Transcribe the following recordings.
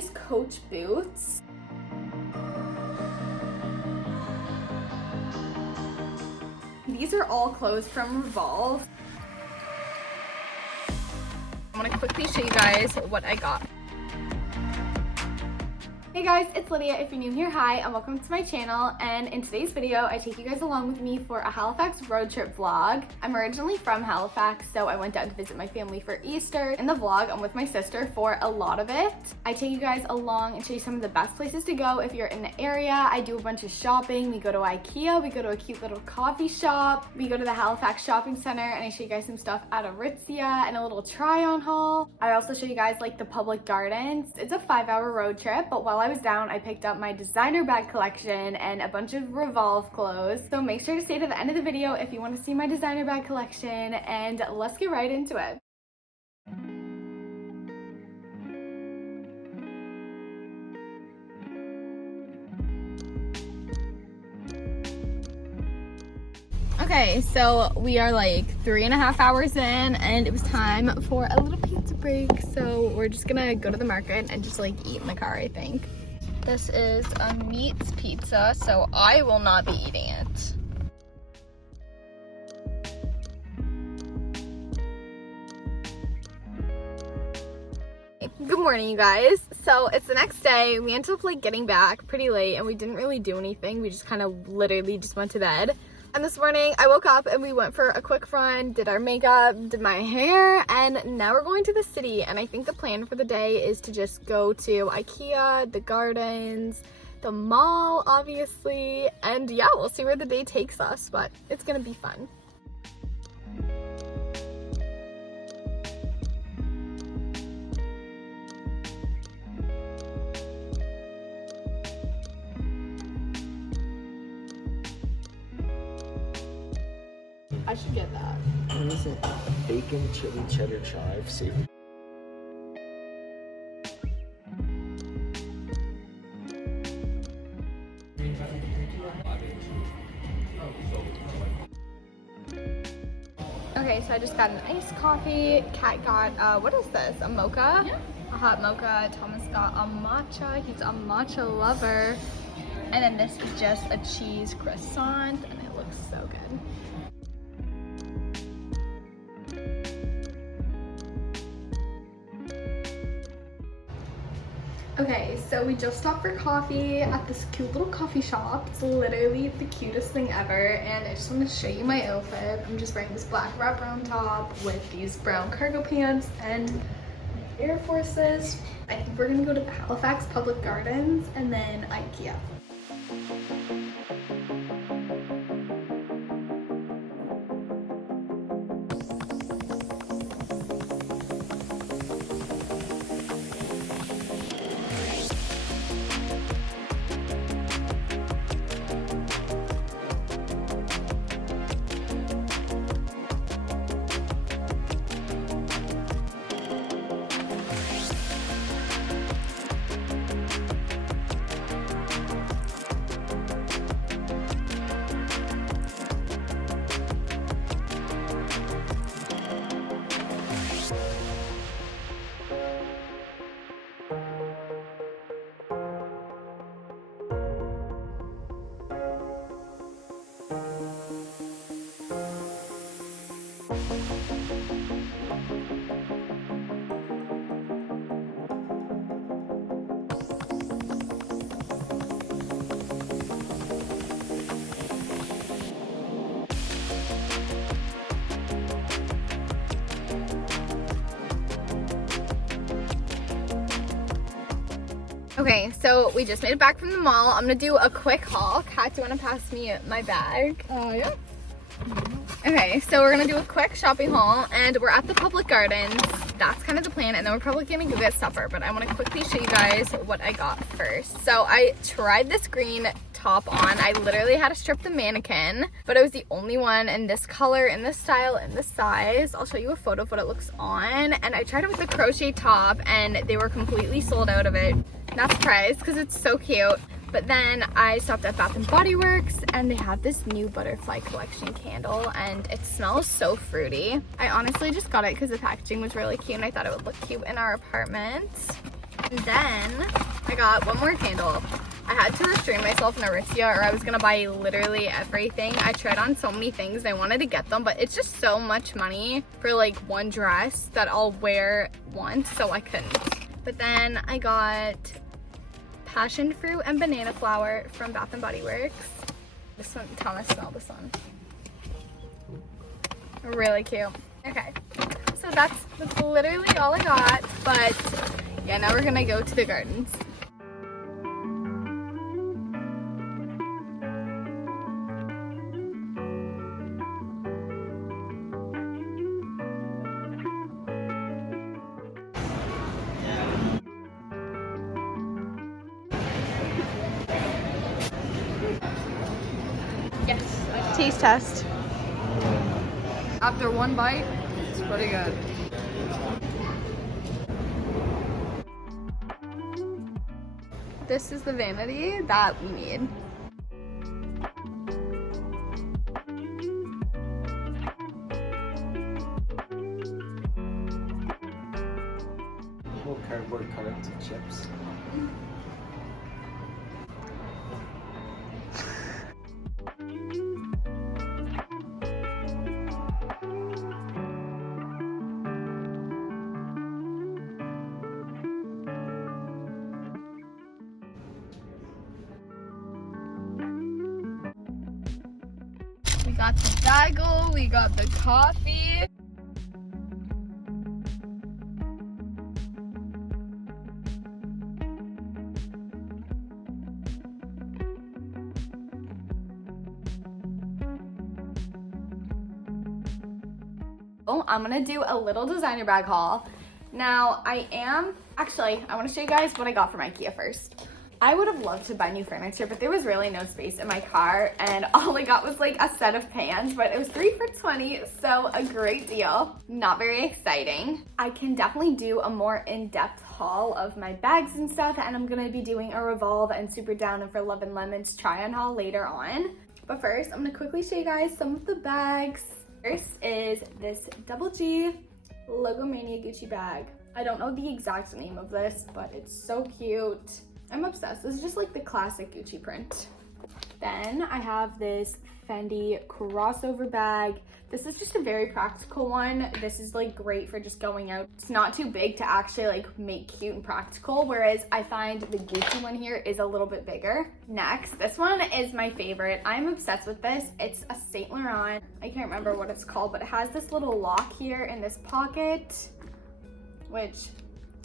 these Coach boots. These are all clothes from Revolve. I'm gonna quickly show you guys what I got. Hey guys, it's Lydia. If you're new here, hi, and welcome to my channel. And in today's video, I take you guys along with me for a Halifax road trip vlog. I'm originally from Halifax, so I went down to visit my family for Easter. In the vlog, I'm with my sister for a lot of it. I take you guys along and show you some of the best places to go if you're in the area. I do a bunch of shopping. We go to Ikea, we go to a cute little coffee shop, we go to the Halifax shopping center, and I show you guys some stuff at Aritzia and a little try-on haul. I also show you guys like the public gardens. It's a 5-hour road trip, but while I was down, I picked up my designer bag collection and a bunch of Revolve clothes. So make sure to stay to the end of the video if you want to see my designer bag collection, and let's get right into it. Okay, so we are like 3.5 hours in and it was time for a little pizza break. So we're just gonna go to the market and just like eat in the car, I think. This is a meats pizza, so I will not be eating it. Good morning, you guys. So it's the next day. We ended up like getting back pretty late and we didn't really do anything. We just kind of literally just went to bed. And this morning I woke up and we went for a quick run, did our makeup, did my hair, and now we're going to the city. And I think the plan for the day is to just go to Ikea, the gardens, the mall, obviously. And yeah, we'll see where the day takes us, but it's gonna be fun. I should get that. What is it? Bacon chili cheddar chive. See? Okay, so I just got an iced coffee. Kat got, what is this? A mocha? Yeah. A hot mocha. Thomas got a matcha. He's a matcha lover. And then this is just a cheese croissant, and it looks so good. Okay, so we just stopped for coffee at this cute little coffee shop. It's literally the cutest thing ever, and I just want to show you my outfit. I'm just wearing this black wraparound top with these brown cargo pants and Air Forces. I think we're gonna go to the Halifax Public Gardens and then Ikea. Okay, so we just made it back from the mall. I'm gonna do a quick haul. Kat, do you wanna pass me my bag? Yeah. Okay, so we're gonna do a quick shopping haul and we're at the public gardens. That's kind of the plan, and then we're probably gonna go get supper, but I wanna quickly show you guys what I got first. So I tried this green top on. I literally had to strip the mannequin, but it was the only one in this color, in this style, in this size. I'll show you a photo of what it looks on. And I tried it with a crochet top and they were completely sold out of it. Not surprised because it's so cute. But then I stopped at Bath and Bodyworks and they have this new butterfly collection candle and it smells so fruity. I honestly just got it because the packaging was really cute and I thought it would look cute in our apartment. And then I got one more candle. I had to restrain myself in aritzia or I was gonna buy literally everything. I tried on so many things and I wanted to get them, but it's just so much money for like one dress that I'll wear once, so I couldn't. But then I got passion fruit and banana flower from Bath and Body Works. This one, Thomas, smell this one. Really cute. Okay, so that's literally all I got, but yeah, now we're gonna go to the gardens. Yes. Taste test. After one bite, it's pretty good. This is the vanity that we need. Whole cardboard cut into chips. We got the bagel, we got the coffee. I'm gonna do a little designer bag haul. Now I want to show you guys what I got from Ikea first. I would have loved to buy new furniture, but there was really no space in my car, and all I got was like a set of pans, but it was 3 for $20, so a great deal. Not very exciting. I can definitely do a more in-depth haul of my bags and stuff, and I'm gonna be doing a Revolve and Super Down and For Love and Lemons try-on haul later on. But first, I'm gonna quickly show you guys some of the bags. First is this double G Logo Mania Gucci bag. I don't know the exact name of this, but it's so cute. I'm obsessed. This is just like the classic Gucci print. Then I have this Fendi crossover bag. This is just a very practical one. This is like great for just going out. It's not too big to actually like make cute and practical, whereas I find the Gucci one here is a little bit bigger. Next, this one is my favorite. I'm obsessed with this. It's a Saint Laurent. I can't remember what it's called, but it has this little lock here in this pocket, which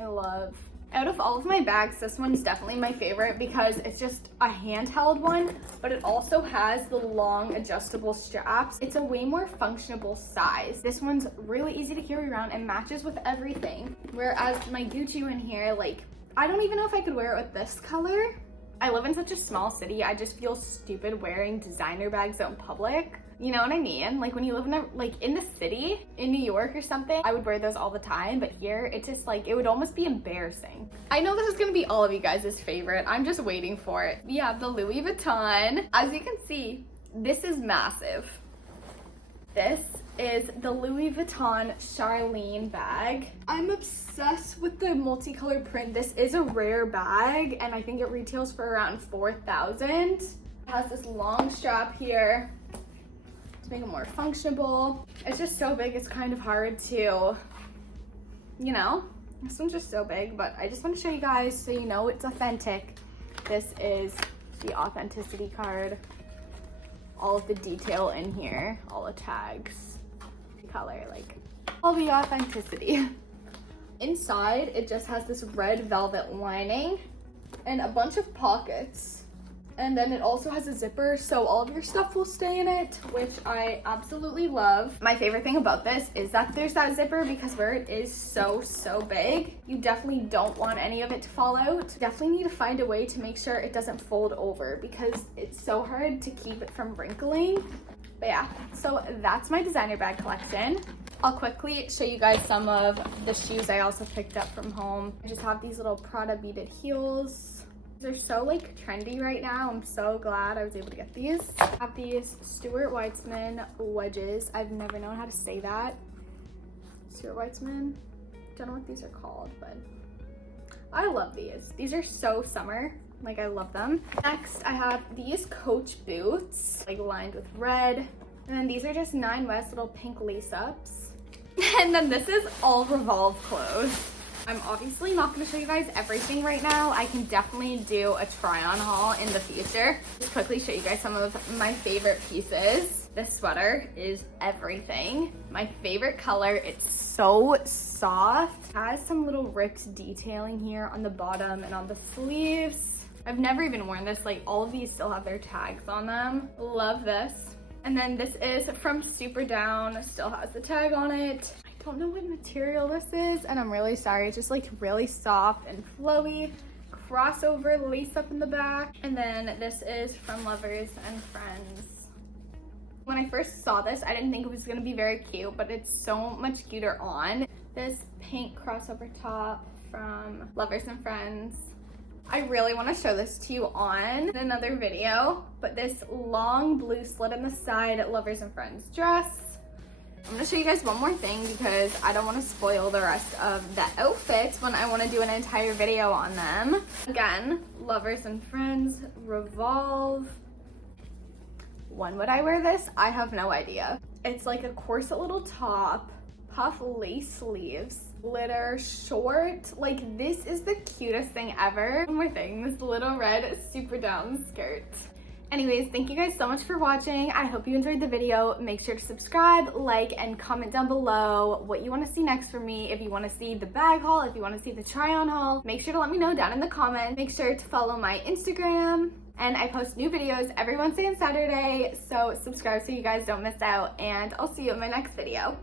I love. Out of all of my bags, this one's definitely my favorite because it's just a handheld one, but it also has the long adjustable straps. It's a way more functional size. This one's really easy to carry around and matches with everything. Whereas my Gucci one here, like, I don't even know if I could wear it with this color. I live in such a small city, I just feel stupid wearing designer bags out in public. You know what I mean? Like when you live in the city, in New York or something, I would wear those all the time, but here it's just like, it would almost be embarrassing. I know this is gonna be all of you guys' favorite. I'm just waiting for it. We have the Louis Vuitton. As you can see, this is massive. This is the Louis Vuitton Charleen bag. I'm obsessed with the multicolored print. This is a rare bag and I think it retails for around $4,000. It has this long strap here to make it more functional. It's just so big, it's kind of hard to, you know, this one's just so big, but I just want to show you guys so you know it's authentic. This is the authenticity card. All of the detail in here, all the tags, the color, like all the authenticity. Inside, it just has this red velvet lining and a bunch of pockets. And then it also has a zipper, so all of your stuff will stay in it, which I absolutely love. My favorite thing about this is that there's that zipper because where it is so big, you definitely don't want any of it to fall out. Definitely need to find a way to make sure it doesn't fold over because it's so hard to keep it from wrinkling. But yeah, so that's my designer bag collection. I'll quickly show you guys some of the shoes I also picked up from home. I just have these little Prada beaded heels. They're so like trendy right now. I'm so glad I was able to get these. I have these Stuart Weitzman wedges. I've never known how to say that. Stuart Weitzman. Don't know what these are called, but I love these. These are so summer. Like, I love them. Next, I have these Coach boots, like lined with red. And then these are just 9 West little pink lace-ups. And then this is all Revolve clothes. I'm obviously not going to show you guys everything right now. I can definitely do a try-on haul in the future. Just quickly show you guys some of my favorite pieces. This sweater is everything. My favorite color, it's so soft. It has some little ripped detailing here on the bottom and on the sleeves. I've never even worn this. Like, all of these still have their tags on them. Love this. And then this is from Super Down. Still has the tag on it. I don't know what material this is, and I'm really sorry. It's just like really soft and flowy. Crossover lace up in the back. And then this is from Lovers and Friends. When I first saw this, I didn't think it was gonna be very cute, but it's so much cuter on. This pink crossover top from Lovers and Friends. I really want to show this to you on another video, but this long blue slit in the side Lovers and Friends dress. I'm going to show you guys one more thing because I don't want to spoil the rest of the outfits when I want to do an entire video on them. Again, Lovers and Friends, Revolve. When would I wear this? I have no idea. It's like a corset little top, puff lace sleeves, glitter short. Like, this is the cutest thing ever. One more thing, this little red Super Down skirt. Anyways, thank you guys so much for watching. I hope you enjoyed the video. Make sure to subscribe, like, and comment down below what you want to see next from me. If you want to see the bag haul, if you want to see the try-on haul, make sure to let me know down in the comments. Make sure to follow my Instagram, and I post new videos every Wednesday and Saturday, so subscribe so you guys don't miss out, and I'll see you in my next video.